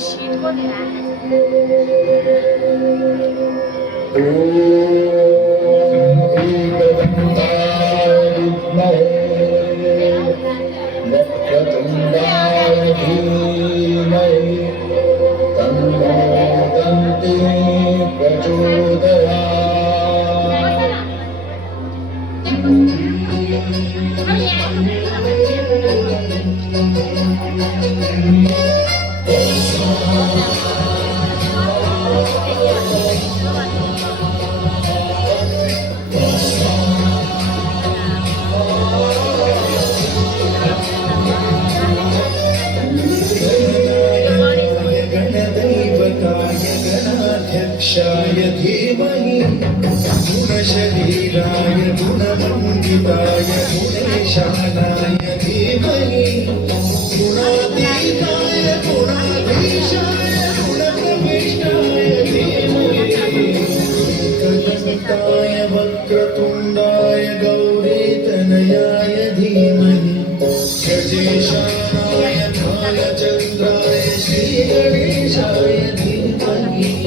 Sheet को दे रहा है क्षाय धीमहि गुणशरीराय गुणमण्डिताय गुणेशानाय धीमहि गुणातीताय गुणाधीशाय गुणप्रविष्टाय धीमहि एकदन्ताय वक्रतुण्डाय गौरीतनयाय धीमहि गजेशानाय भालचन्द्राय श्रीगणेशाय धीमहि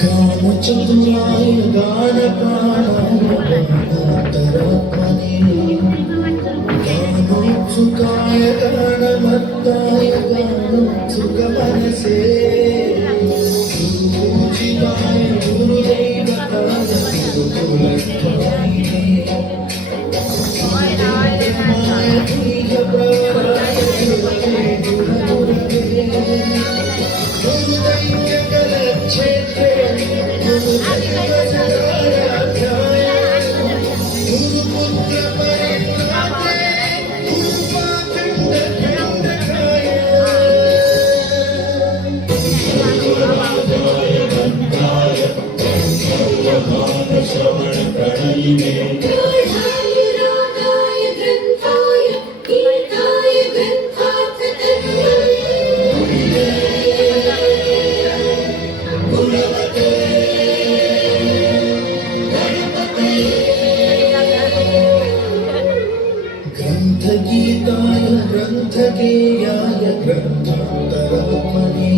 गानचतुराय गानप्राणाय गानान्तरात्मने गानोत्सुकाय गानमत्ताय गानोत्सुकमनसे गुरुपूजिताय गुरुदैवताय गुरुकुलध्वनिने धर्माय दीर्घप्रवराय गुरुवे गुरुगुरवे गुरुदैत्यकलक्षेत्रे ग्रन्थगीताय ग्रन्थगेयाय ग्रन्थान्तरात्मने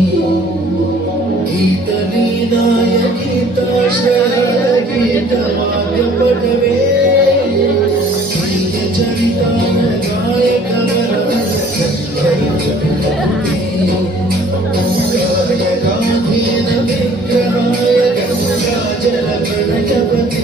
गीतलीनाय गीताश्रयाय गीतवाक्यपटवे गीतचरिताय गायकवराय गायकाधीन विग्रहाय गङ्गाजलप्रणयपते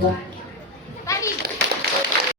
Thank you.